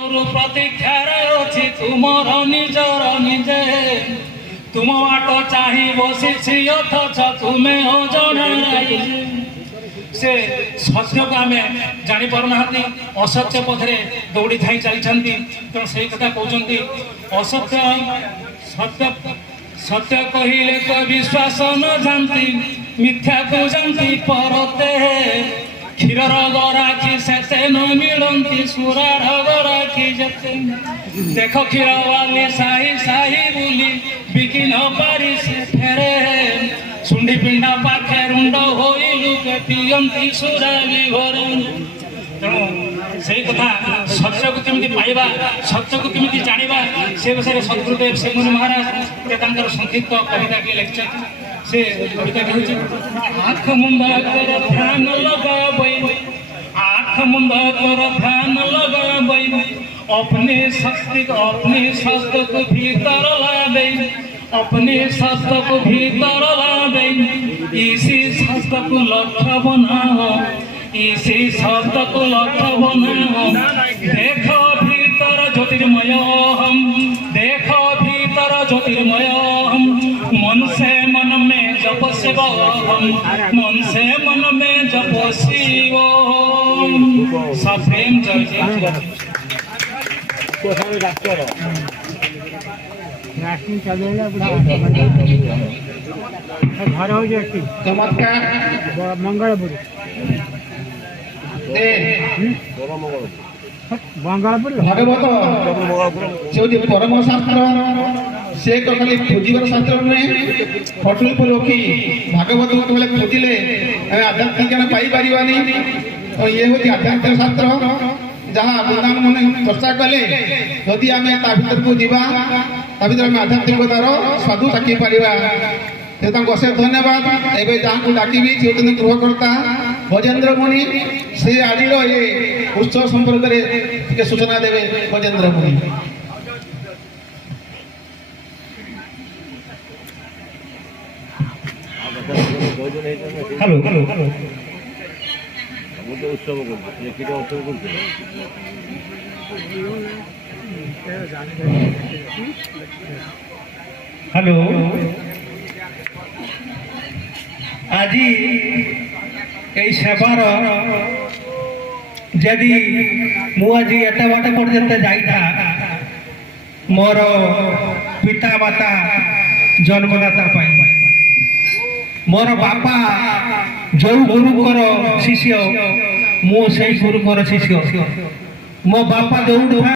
प्रतीक्षार अच्छी तुमर निजर निजे तुम बाट चाही बसी अथच तुम्हें हो जड़े से सत्य को आम जापना असत्य पथरे दौड़ी थाई चलती तेणु से कथा कहते असत्य सत्य सत्य कहले तो विश्वास न जानती मिथ्या को जानती परते क्षीर गराखी से न मिलती सुरार गराखी जते देख क्षीर वाली साही साही बुली बिकी न पारी से फेरे सुंडी पिंडा पाखे रुंड हो लुके पियंती सुरा विभरे तेणु से कथा सत्य को केमी पाइबा सत्य को केमी जाना से विषय सद्गुरुदेव श्रीमुनि महाराज संक्षिप्त कविता के लेक्चर से कविता कहूँ आँख मुंद कर ध्यान लगाबई आँख मुंद कर ध्यान लगाबई अपने शक्ति को भीतर लाबे अपने शस्त्र को भीतर लाबे इसी शस्त्र को लक्ष्य बनाओ इसी शब्द को लक्ष्य बनाओ देखो भीतर ज्योतिर्मय हम देखो भीतर ज्योतिर्मय हम मन से मन में जप शिव हम मन से मन में जप शिव सप्रेम जय घर हो चमत्कार मंगलपुर भागवत से परम शास्त्र से खाली खोजर शास्त्र नुहे फटुल पर रखी भागवत को खोजिले आध्यात्मिक ज्ञान पाइबानी और ये हूँ आध्यात्मिक शास्त्र जहाँ वृंदावन मैंने चर्चा कले जदि आम भर को जावा आम आध्यात्मिकतार स्वादु चाखी पारा अशेष धन्यवाद एवं जहाँ को डाकि से गृहकर्ता गजेन्द्र मुनि से आज ये उत्सव संपर्क में सूचना देवे गजेन्द्र मुनि हेलो हेलो हेलो हेलो आज यही सेवार जदि मुझे एत बाट पर्यंत जाइथा मोर पिता माता जन्मदाता मोर बापा जो गुरुकर शिष्य मु से गुरुकर शिष्य मो बापा जो